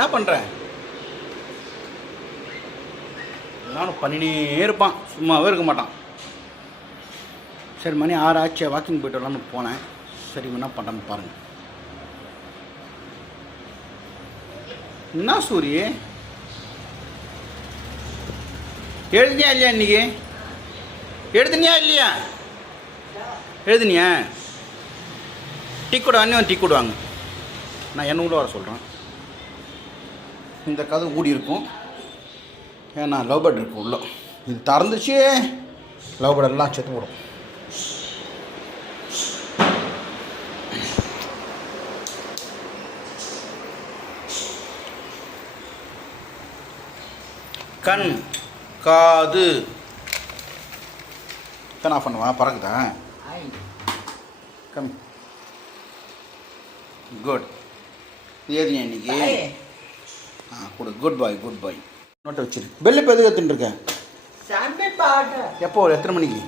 என்ன பண்ணுற நானும் பண்ணினே இருப்பான். சும்மாவே இருக்க மாட்டான். சரி மணி ஆறு ஆச்சு வாக்கிங் போய்ட்டு வரலாம்னு போனேன். சரி என்ன பண்ணுறான்னு பாருங்க. என்ன சூரி? எழுதுனியா இல்லையா இன்னைக்கு? எழுதுனியா இல்லையா? எழுதுனியா? டீ கூட அண்ணன் டீ கூட வாங்க நான் என்ன கூட வர சொல்கிறேன் இந்த கதவு ஊடி இருக்கும். ஏன்னா லவ் பேர்ட் இருக்கும் உள்ளே. இது திறந்துச்சு லவ் பேர்ட் எல்லாம் செத்து விடும் கண் காது. கண் ஆஃப் பண்ணுவா? பறக்குதா? கம் குட் ஏதுங்க இன்னைக்கு? ஆ கொடு. குட் பாய் குட் பாய் நோட்டை வச்சிரு. பெல்லு இப்போ எதுக்கு எடுத்துட்டு இருக்கேன் சாமி பாடு எப்போ? எத்தனை மணிக்கு?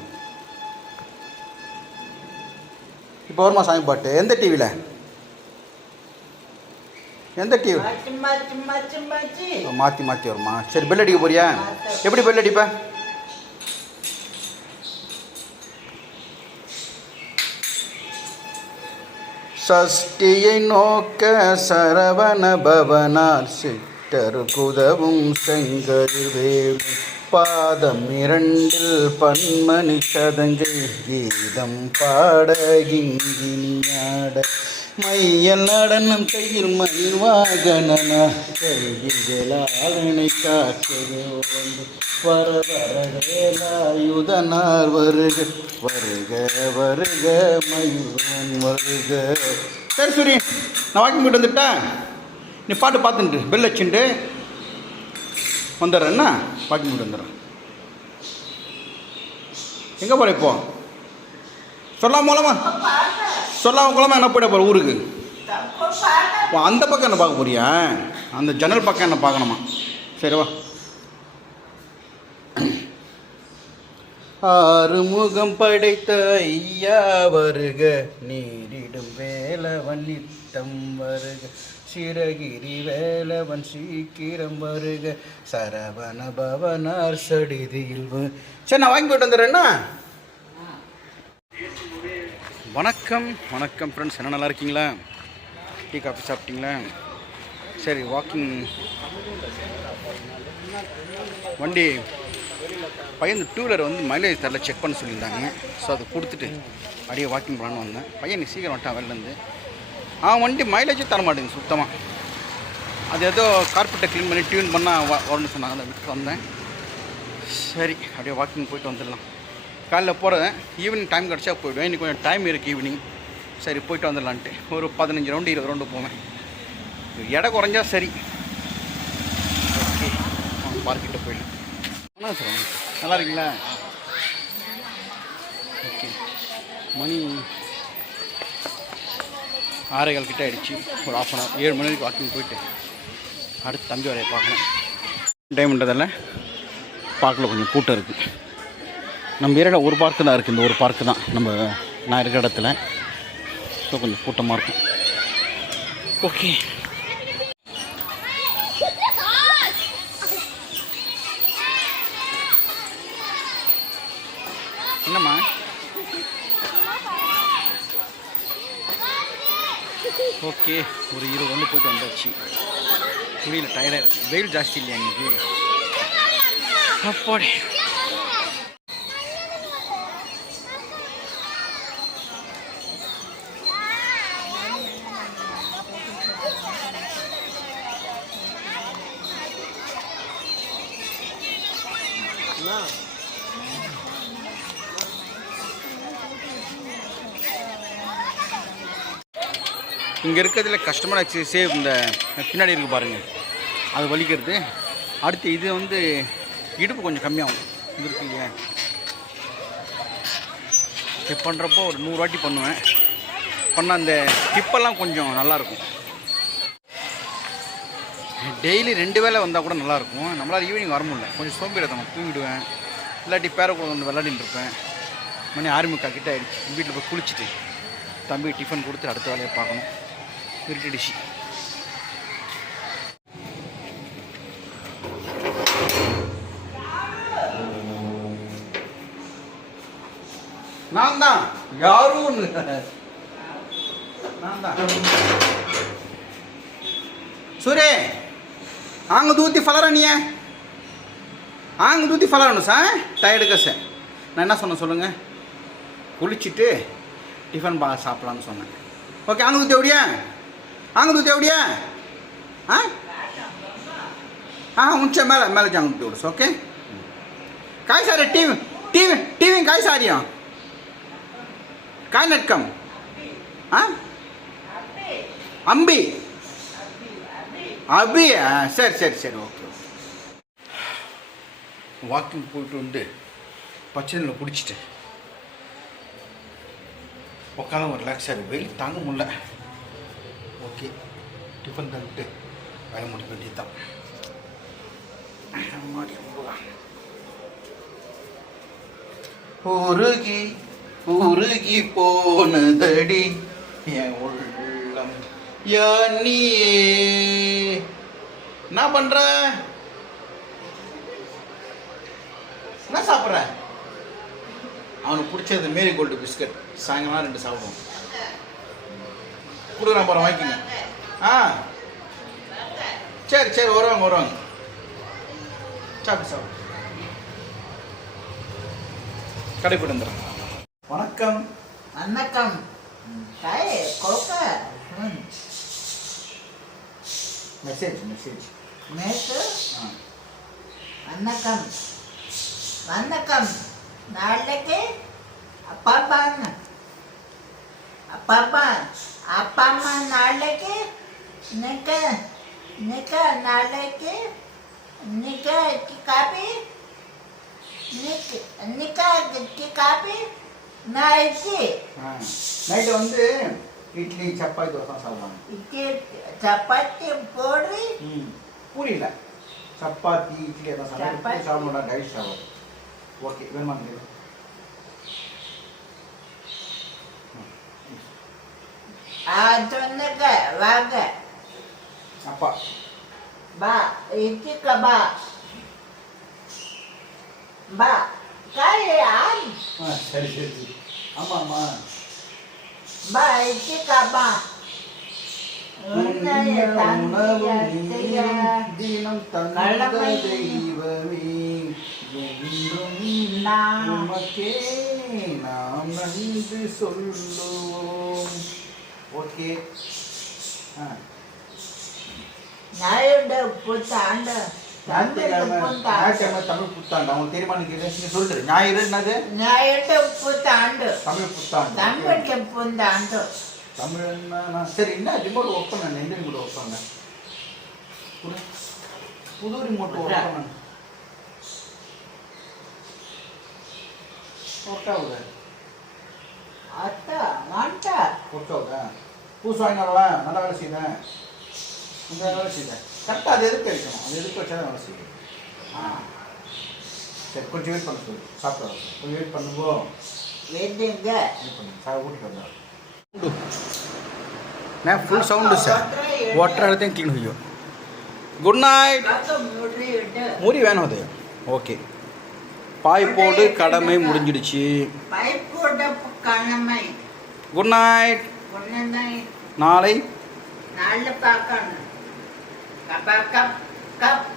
இப்போ வருமா சாமி பாட்டு? எந்த டிவியில் எந்த டிவி மாற்றி மாற்றி வருமா? சரி பெல் அடிக்க போறியா? எப்படி பெல் அடிப்ப? சஷ்டியை நோக்க சரவண பவனார் சிட்டர் குதவும் செங்கருவேல் பாதம் இரண்டில் பன்மணி சதங்கை கீதம் பாட கிங்கினியாட மையல் நடனம் கையில் மயில் கையில் ஜலாலனை காக்கவே வந்து வர வரவேலாயுதனார் வருக. வருக வருக மயூரன் வருக. சரி சரி நான் வாக்கிங் போயிட்டு வந்துட்டேன். நீ பாட்டு பார்த்துட்டு பெல் வச்சுட்டு வந்துடுறேன்னா வாக்கிங் போயிட்டு வந்துடுறேன். எங்கே போகிற இப்போ? சொல்லாம மூலமா சொல்லாம குளமா என்ன போயிட போகிற ஊருக்கு? ஓ, அந்த பக்கம் என்ன பார்க்க போறியா? அந்த ஜன்னல் பக்கம் என்ன பார்க்கணுமா? சரிவா ஆறுமுகம் படைத்த ஐயா வருக நீரிடும் வேலை வன்னித்தம் வருக. சிறகிரி வேலவன் சீக்கிரம் வருக. சரவண பவனார் சடிதியில் சரி நான் வாங்கி போயிட்டு வந்துடுறேன்னா வணக்கம் வணக்கம் ஃப்ரெண்ட்ஸ் என்ன நல்லா இருக்கீங்களா? டீ காஃபி சாப்பிட்டீங்களா? சரி வாக்கிங் வண்டி. பையன் டூ வீலர் வந்து மைலேஜ் தரல செக் பண்ண சொல்லியிருந்தாங்க. ஸோ அதை கொடுத்துட்டு அப்படியே வாக்கிங் பண்ணலான்னு வந்தேன். பையன் நீ சீக்கிரம் வந்துட்டான் வெளிலேருந்து அவன் வண்டி மைலேஜே தர மாட்டேங்குது சுத்தமாக அது ஏதோ கார்பெட்டை க்ளீன் பண்ணி டியூன் பண்ணால் வ வரணும்னு சொன்னாங்க அதை வீட்டுக்கு வந்தேன். சரி அப்படியே வாக்கிங் போயிட்டு வந்துடலாம். காலைல போகிறேன் ஈவினிங் டைம் கிடச்சா போயிடுவேன். இன்னைக்கு கொஞ்சம் டைம் இருக்குது ஈவினிங் சரி போயிட்டு வந்துடலான்ட்டு. ஒரு பதினஞ்சு ரவுண்டு இருபது ரவுண்டு போவேன். எடை குறைஞ்சா சரி. ஓகே. பார்க்கிட்ட போயிடலாம் என்ன சார்? நல்லா இருக்கீங்களா? ஓகே. மணி ஆறேகால் கிட்ட ஆயிடுச்சு ஒரு ஆஃப் அன் ஹவர் ஏழு மணி வரைக்கும் வாக்கிங் போயிட்டு அடுத்து தம்பி வரைய பார்க்கணும். டைம்ன்றதால பார்க்கில் கொஞ்சம் கூட்டம் இருக்குது நம்ம ஏரியாவில் ஒரு பார்க்கு தான் இருக்குது இந்த ஒரு பார்க்கு தான். நம்ம நான் இருக்கிற இடத்துல. ஸோ கொஞ்சம் கூட்டமாக இருக்கும். ஓகே ஓகே ஒரு இருபது வந்து போயிட்டு வந்தாச்சு. முடியல டயர்டாக இருக்குது வெயில் ஜாஸ்தி இல்லையா இன்னைக்கு அப்பாடி. இங்கே இருக்கிறதுல கஷ்டமான எக்ஸசைஸே இந்த பின்னாடி இருக்குது பாருங்கள் அது வலிக்கிறது. அடுத்து இது வந்து இடுப்பு கொஞ்சம் கம்மியாகும். இது இருக்குங்க ஸ்டெப் பண்ணுறப்போ ஒரு நூறு வாட்டி பண்ணுவேன். பண்ணால் அந்த ஹிப்பெல்லாம் கொஞ்சம் நல்லாயிருக்கும். டெய்லி ரெண்டு வேளை வந்தால் கூட நல்லாயிருக்கும். நம்மளால் ஈவினிங் வர முடியல. கொஞ்சம் சோம்பேறித்தனம் தூங்கிடுவேன். இல்லாட்டி பேர கூட வந்து விளையாடிட்டு இருப்பேன். மணி ஆறு கிட்டே ஆகிடுச்சு வீட்டில் போய் குளிச்சுட்டு தம்பி டிஃபன் கொடுத்து அடுத்த வேலையை பார்க்கணும். இருட்டிடுச்சு நான் தான். யாரும் நான் தான். சூரே ஆங்க தூத்தி ஃபலரணிய ஆங்க தூத்தி ஃபலரணும் சார் டயர்டுக்க சார் நான் என்ன சொன்னேன் சொல்லுங்கள் குளிச்சுட்டு டிஃபன் பா சாப்பிட்லான்னு சொன்னேன். ஓகே ஆங்க தூத்தி எப்படியா? ಆಂಗದು ದೇವಡಿಯ ஆ? ಹಾಂ ಹುಂಚೆ மேலே ಮೇಲೆ ಜಾಂಗ್ ತೋರಿಸು ಓಕೆ ಕಾಯಿ ಸಾರಿ டிவி டிவி ಟಿವಿ ಕಾಯಿ ಸಾರಿಯ ಕಾಯಿ ನಟ್ಕಮ್ ಹಾಂ அம்பி? அபி சரி சரி சரி ஓகே வாக்கிங் போயிட்டு வந்து பச்சையில் பிடிச்சிட்டேன் உட்காந்து ஒரு ரிலாக்ஸாக இருக்குது வெயில் தாங்க முடில ஓகே. டிஃபன் தந்துட்டு வேலை முடிக்க வேண்டியது தான் உருகி உருகி போனதடி என் உள்ளம் யானியே. என்ன பண்ற? என்ன சாப்பிட்ற? அவனுக்கு பிடிச்சது மேரி கோல்டு பிஸ்கட். சாயங்காலம் ரெண்டு சாப்பிடுவோம். கொடுக்குறேன் போகிறேன் வாங்கிக்கோங்க. ஆ. சரி சரி வருவாங்க வருவாங்க. சாப்பிடு சாப்பிடு. கடை போட்டு வந்துடுறேன். வணக்கம். வணக்கம். Message message. ஆ. வணக்கம். வணக்கம். நாளைக்கு அப்பா அப்பாங்க அப்பா அப்பா அப்பா அம்மா நாளைக்கு நிக்க நிக்க நாளைக்கு நிக்க காப்பி நிக்க நிக்க காப்பி நாளைக்கு. நைட்டு வந்து இட்லி சப்பாத்தி தோசை சாப்பிடுவாங்க. இட்லி சப்பாத்தி போடுறி. ம் புரியல. சப்பாத்தி இட்லி எல்லாம் சாப்பிடுவோம் சப்பாத்தி. சாப்பிட மாட்டோம் டைஸ் சாப்பிடும் ஓகே வேணுமா? சொன்னக்க வாங்க அப்பா பா இட்லிக்க பா பா காய் ஆ சரி சரி ஆமாம் ஆமாம் பா இட்லிக்க பா தினம் தந்த. தெய்வமே என்றும் நாம் நன்றி சொல்லுவோம் ஓகே. தமிழ் புத்தாண்டு ஞாயிற்றுக்கிழமை தமிழ் புத்தாண்டு அவங்க தெரியுமா நீங்க சொல்லிட்டு ஞாயிறு என்னது? ஞாயிறு புத்தாண்டு தமிழ் புத்தாண்டு தமிழ் புத்தாண்டு தமிழ் என்ன? சரி என்ன ரிமோட் ஒர்க் பண்ண? எந்த ரிமோட் ஒர்க் பண்ண? புது ரிமோட் ஒர்க் பண்ண. ஒர்க் ஆகுது அத்தா வாண்டா ஒர்க் ஆகுதா புதுசு வாங்கினாலவன் நல்லா வேலை செய்தேன் இந்த வேலை செய்தேன் கரெக்டாக அது எதுக்கு வைக்கணும் அது எதுக்கு வச்சா தான் வேலை செய்யும் ஆ சரி கொஞ்சம் வெயிட் பண்ண சொல்லு சாப்பிட்டு கொஞ்சம் வெயிட் பண்ணுங்கோ வெட்டுங்க வெயிட் பண்ணுங்க சார் ஊட்டிட்டு வந்தேன் मैं फुल साउंड से वाटर रहते हैं क्लीन हुई हो गुड नाइट பக்க முடியுது மூடி வேணும் அது ஓகே பாய் போடு கடமை முடிஞ்சிடுச்சு பைப்போட கணமை குட் நைட் ஒன்றை நாளை நாளில் பார்க்கணும் கப் கப் கப்